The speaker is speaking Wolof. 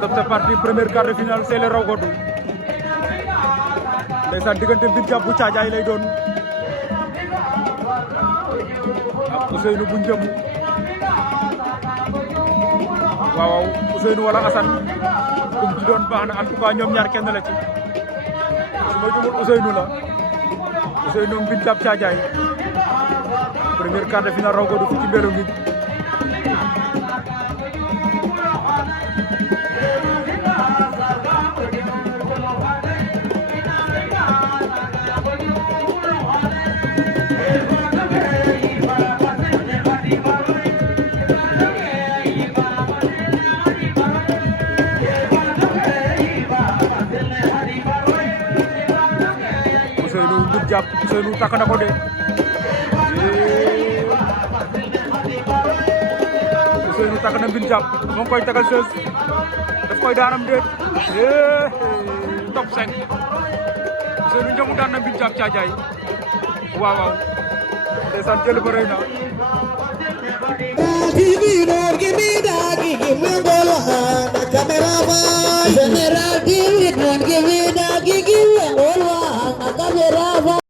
top c'est parti première quart de finale c'est le raw godu ndeysaan diggante Mbine Diap bu Caajaay lay doon ak Ousseynou bu Njëm waaw Ousseynou wala Assane kum ci doon baax na en tout cas ñoom ñaar kenn la ci su ma jumul Ousseynou la Ousseynou Mbine Diap Caajaay première quart de finale raw godu fi ci mbéru ngi Diap Ousseynou takk na ko de Ousseynou takk na Mbine Diap moo ngi koy tegal sees daf koy daanam déet top 5 Ousseynou Ndiamou daan na Mbine Diap Caajaay waaw waaw ndeysaan jël ba rëy na General TV, don't give me